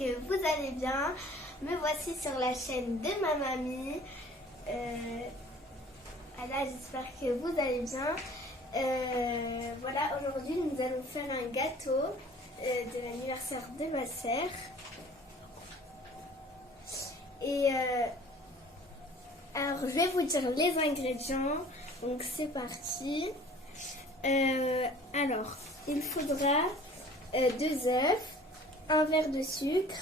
que vous allez bien. Me voici sur la chaîne de ma mamie. Voilà, j'espère que vous allez bien. Voilà, aujourd'hui nous allons faire un gâteau de l'anniversaire de ma sœur. Et alors je vais vous dire les ingrédients. Donc c'est parti. Alors il faudra 2 œufs, un verre de sucre,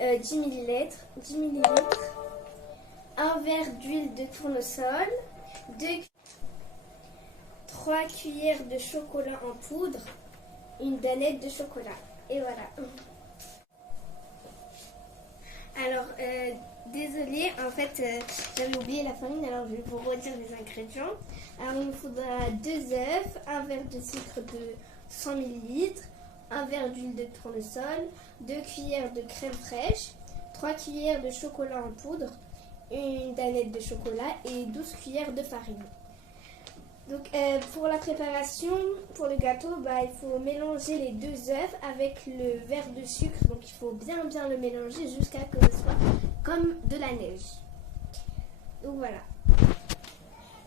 10 ml, 1 verre d'huile de tournesol, 3 cuillères de chocolat en poudre, une danette de chocolat. Et voilà. Alors, désolée, en fait, j'avais oublié la farine, alors je vais vous redire les ingrédients. Alors, il nous faudra 2 œufs, un verre de sucre de 100 ml, un verre d'huile de tournesol, 2 cuillères de crème fraîche, 3 cuillères de chocolat en poudre, une danette de chocolat et 12 cuillères de farine. Donc pour la préparation, pour le gâteau, il faut mélanger les 2 œufs avec le verre de sucre. Donc il faut bien le mélanger jusqu'à ce que ce soit comme de la neige. Donc voilà.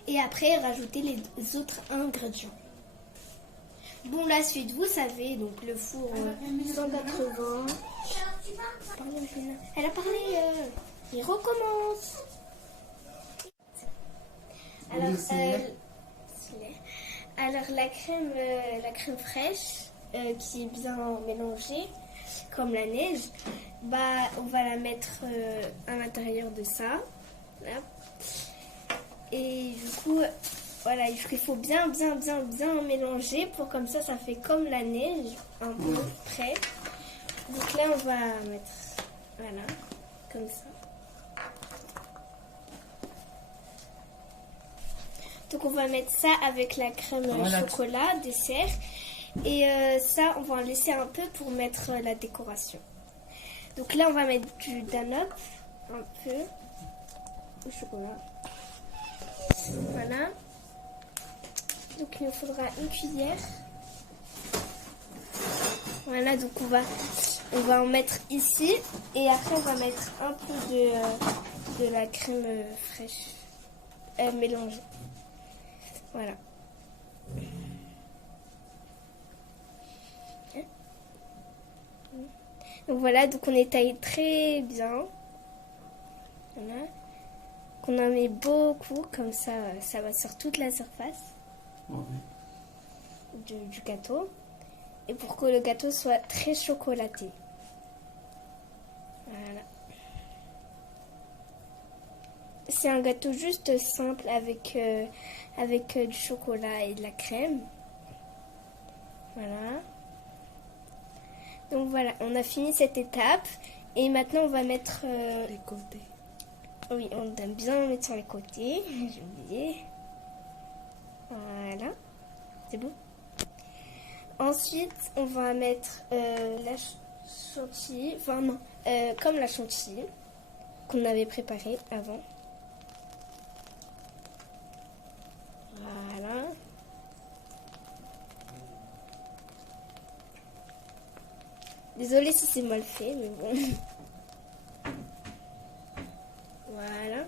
Et après, rajouter les autres ingrédients. Bon, la suite, vous savez, donc le four 180. Elle a parlé. Il recommence. Alors la crème fraîche qui est bien mélangée comme la neige, on va la mettre à l'intérieur de ça. Là. Et du coup, voilà, il faut bien mélanger pour comme ça fait comme la neige, un peu près. Donc là, on va mettre, voilà, comme ça. Donc on va mettre ça avec la crème chocolat, dessert. Et ça, on va en laisser un peu pour mettre la décoration. Donc là, on va mettre du Danop, un peu, de chocolat. Voilà. Donc il nous faudra une cuillère. Voilà, donc on va en mettre ici. Et après, on va mettre un peu de la crème fraîche mélangée. Voilà. Donc voilà, donc on étaye très bien. Voilà. On en met beaucoup, comme ça va sur toute la surface du gâteau. Et pour que le gâteau soit très chocolaté. Voilà. C'est un gâteau juste simple avec du chocolat et de la crème. Voilà. Donc voilà, on a fini cette étape. Et maintenant, on va mettre... les côtés. Oui, on doit bien mettre sur les côtés. J'ai oublié. Voilà. C'est bon. Ensuite, on va mettre la chantilly. Enfin non, comme la chantilly qu'on avait préparée avant. Voilà. Désolée si c'est mal fait, mais bon. Voilà.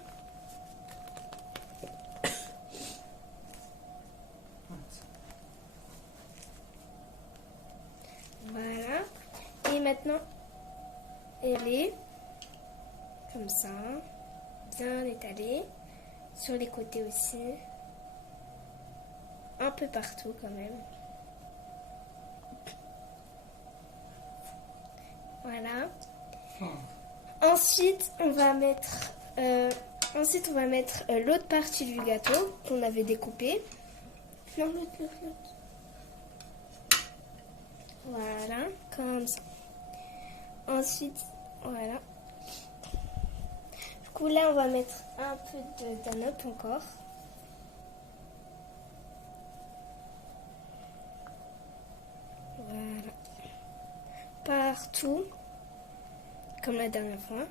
Voilà. Et maintenant, elle est comme ça, bien étalée. Sur les côtés aussi. Un peu partout quand même. Voilà. Ensuite, on va mettre l'autre partie du gâteau qu'on avait découpé. Non, l'autre. Voilà, comme ça. Ensuite, voilà. Du coup, là, on va mettre un peu de Danop encore. Voilà. Partout. Comme la dernière fois.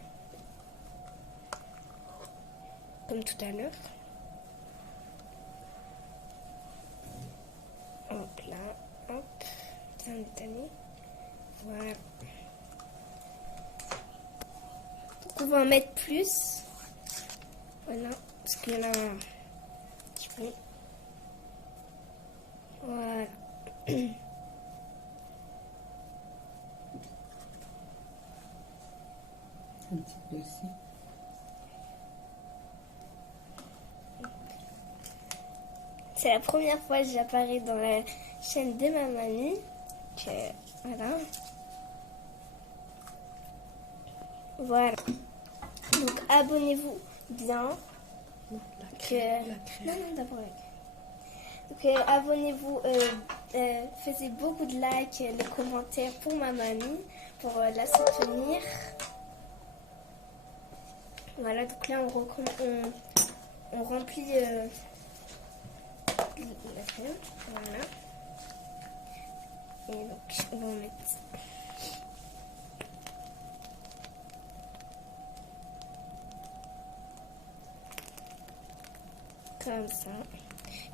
Comme tout à l'heure. Hop là. Hop. Bien étalé. Voilà. va en mettre plus. Voilà, parce qu'il y en a un petit peu. Voilà. Un petit peu ici. C'est la première fois que j'apparais dans la chaîne de ma mamie. Voilà. Voilà. Donc abonnez-vous bien. Non, d'abord la crème. Donc abonnez-vous, faisez beaucoup de likes, de commentaires pour ma mamie, pour la soutenir. Voilà, donc là on remplit la crème. Voilà. Et donc on va en mettre. Comme ça.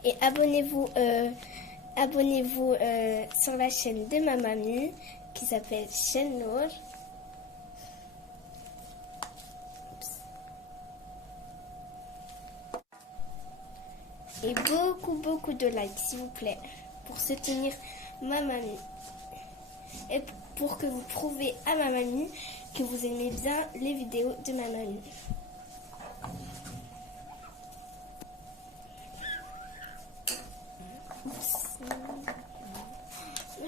Et abonnez-vous sur la chaîne de ma mamie qui s'appelle Chaîne Nour. Et beaucoup de likes s'il vous plaît pour soutenir ma mamie. Et pour que vous prouvez à ma mamie que vous aimez bien les vidéos de ma mamie.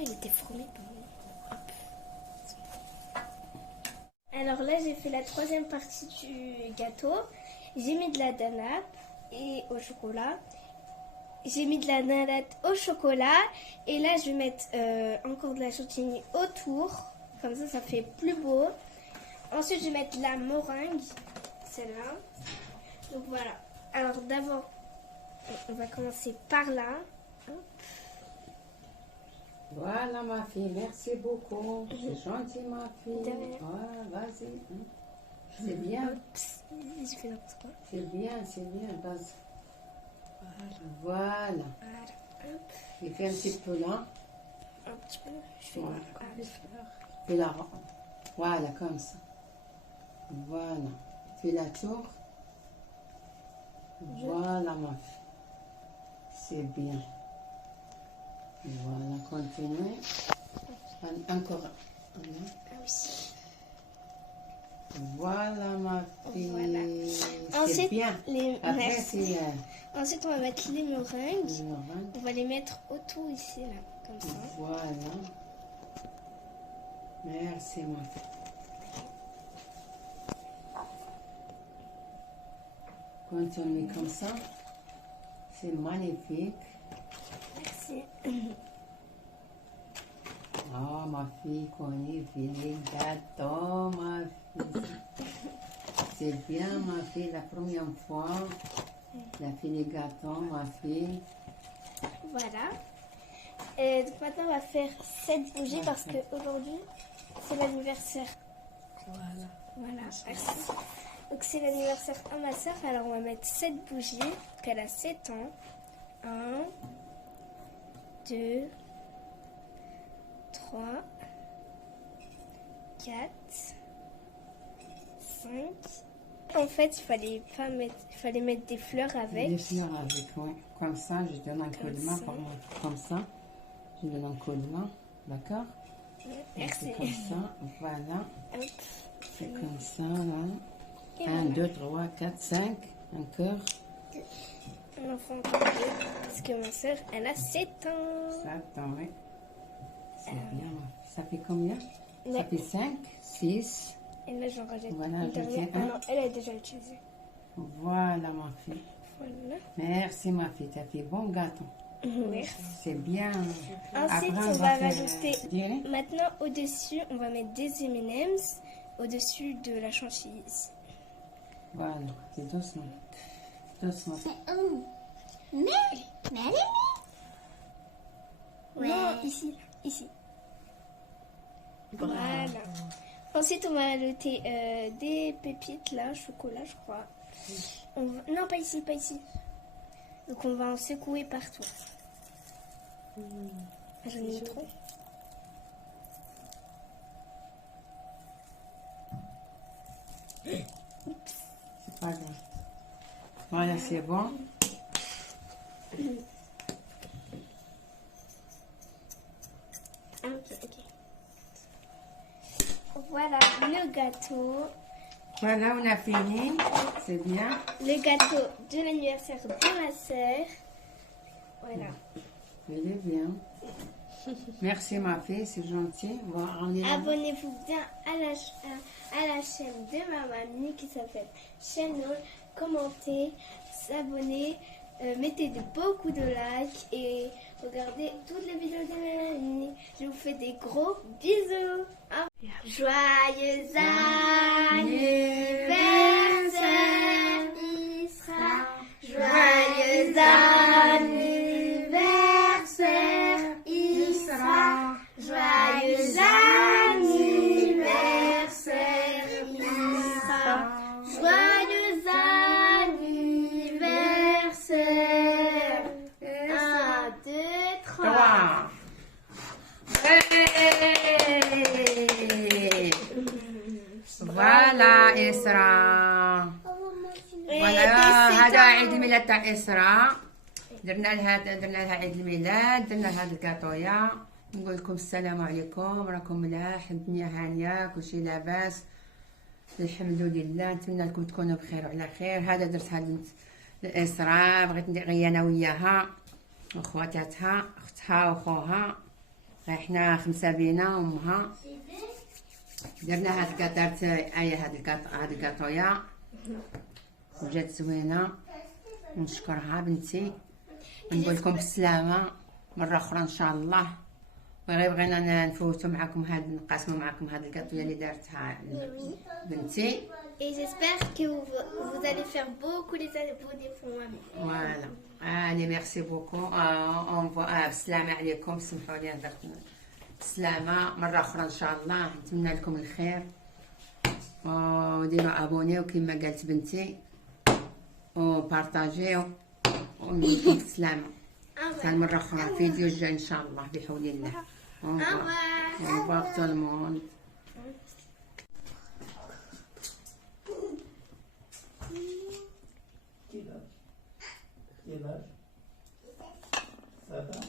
Il était formé pour moi. Alors là, j'ai fait la troisième partie du gâteau. J'ai mis de la danette et au chocolat. J'ai mis de la danette au chocolat. Et là, je vais mettre encore de la chantilly autour. Comme ça fait plus beau. Ensuite, je vais mettre de la meringue. Celle-là. Donc voilà. Alors d'abord, on va commencer par là. Voilà ma fille, merci beaucoup. C'est gentil ma fille. Ouais, vas-y. C'est bien. J'ai fait n'importe quoi. C'est bien, vas-y. Voilà. Et fais un petit peu là. Un petit peu. Je fais Voilà. les fleurs. Fais la voilà, comme ça. Voilà. Fais la tour. Voilà ma fille. C'est bien. Voilà, continuez. Encore. Ah oui. Voilà ma fille. Voilà. C'est Ensuite, bien. Après, merci. c'est Ensuite, on va mettre les meringues. le meringue. On va les mettre autour ici, là, comme ça. Voilà. Merci ma fille. Continuez comme ça. C'est magnifique. Merci. Oh, ma fille connaît les gâteaux, ma fille. C'est bien, ma fille, la première fois. La fille les gâteaux, ma fille. Voilà. Donc maintenant, on va faire 7 bougies parce qu'aujourd'hui, c'est l'anniversaire. Voilà, merci. Donc c'est l'anniversaire à ma soeur, alors on va mettre 7 bougies. Donc elle a 7 ans. 1, 2, 3, 4, 5. En fait, il fallait mettre des fleurs avec. Des fleurs avec, oui. Comme ça, je donne un coup de main pour moi. Comme ça, je donne un coup de main. D'accord? Merci. C'est comme ça, voilà. Hop. C'est comme ça, là. Et 1, 2, 3, 4, 5. Encore. On en fait encore 2 parce que ma soeur, elle a 7 ans. Ça, attends, oui. C'est bien. Ça fait combien? Ça Mais- fait 5, 6. Et là, j'en rajoute Voilà, une je dernière. tiens un. Ah non, elle a déjà utilisé. Voilà, ma fille. Voilà. Merci, ma fille. Tu as fait bon gâteau. Merci. C'est bien. Ensuite, Après, on va faire, rajouter. dirais, Maintenant, au-dessus, on va mettre des M&M's au-dessus de la chantilly. voilà, c'est doucement. Doucement. Mais elle est Non, ici. Voilà. Ensuite, on va ajouter des pépites là, chocolat, je crois. Non, pas ici. Donc, on va en secouer partout. J'en ai mis trop. Voilà, c'est bon. Ok. Voilà le gâteau. Voilà, on a fini. C'est bien. Le gâteau de l'anniversaire de ma sœur. Voilà. Il est bien. Merci ma fille, c'est gentil. Abonnez-vous bien à la chaîne de ma mamie qui s'appelle Channel. Commentez, s'abonnez, mettez beaucoup de likes et regardez toutes les vidéos de ma mamie. Je vous fais des gros bisous. Joyeux anniversaire Isra. Joyeux anniversaire Isra. Joyeux anniversaire Isra. Joyeux anniversaire. 1, 2, 3. Voilà إسراء. فوالا هذا عيد الميلاد تاع إسراء. درنا لها عيد الميلاد، درنا لها هاد الكاطويا. نقول لكم السلام عليكم، راكم ملاح، الدنيا هانيه، كلشي لاباس الحمد لله. نتمنى لكم تكونوا بخير وعلى خير. هذا درت هاد لإسراء، بغيت ندير انا وياها وخواتاتها، اختها وخوها، حنا 5 بينا وامها. درنا هاد الكاطارت هاد الكاطويا وجات زوينه، ونشكرها بنتي، ونقول لكم بالسلامه مره اخرى ان شاء الله. وغير بغينا نفوتوا معكم نقاسموا معكم هاد الكاطويا اللي دارتها بنتي. Et j'espère que vous allez faire beaucoup les abonnés pour moi. Voilà. Allez, merci beaucoup. بالسلامه عليكم. سمحوا لي درت بالسلامه مره اخرى ان شاء الله. نتمنى لكم الخير، وديروا ابونيو كما قالت بنتي، وبارطاجيو، ونقول لكم بالسلامه. حتى المره اخرى فيديو جاي ان شاء الله بحول الله. Au revoir tout le monde. Quel âge? Ça va?